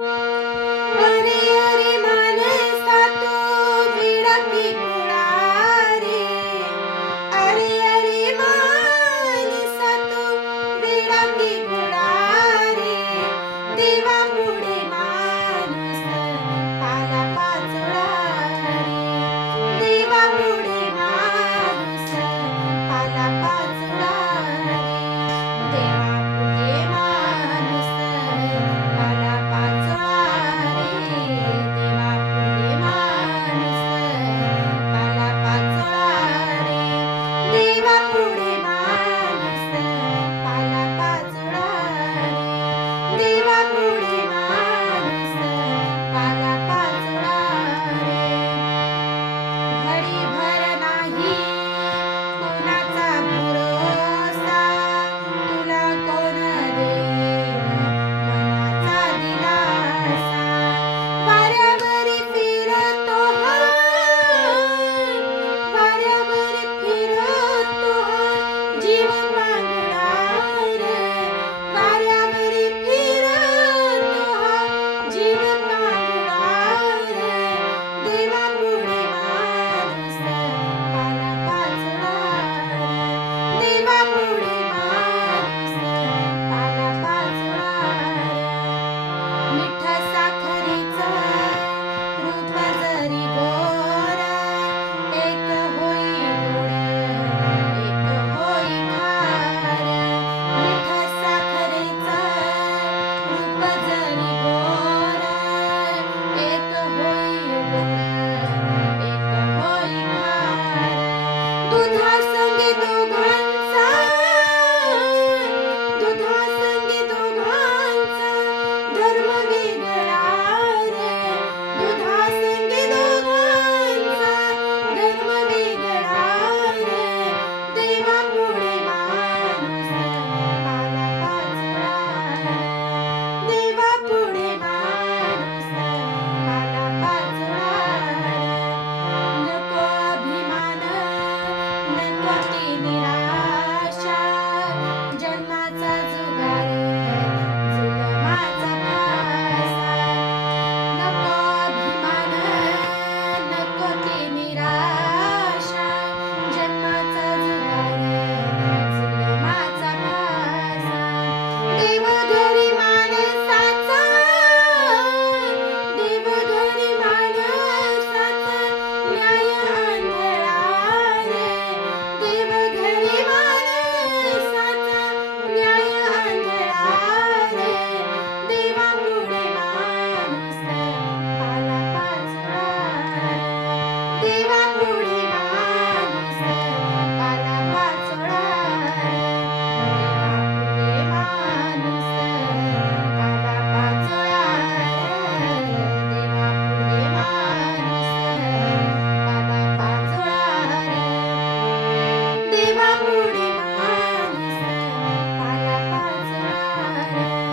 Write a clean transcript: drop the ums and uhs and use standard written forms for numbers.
अरे अरे मानसा तू विडकी कुळारी. अरे अरे मानसा तू विडकी कुळारी. देवा पुढे माणूस पाला पाचोळारी. देवा पुढे माणूस पाला पाचोळारी. देवा पुढे माणूस पाला पाचोळारी. देवा पुढे माणूस पाला पाचोळारी. देवा पुढे माणूस पाला पाचोळारी. देवा पुढे माणूस पाला पाचोळारी. घडीभर नाही कोणाचा भरोसा. तुला कोण देईन मनाचा दिलासा. वाऱ्यावर फिरतो हा. वाऱ्यावर फिरतो हा जीव पांगळार. वाऱ्यावर फिरतो हा जीव पांगळार. देवा पुढे माणूस पाला पाचोळार. देवा पुढे माणूस पाला पाचोळार. मीठ साखरेचं रूप जरी गोड. एक होई गोड एक होई खार. मीठ साखरेचं रूप जरी गोड. एक होई गोड एक होई खार. दुधासंगी दोघांचा. दुधासंगी दोघांचा धर्म वेगळा.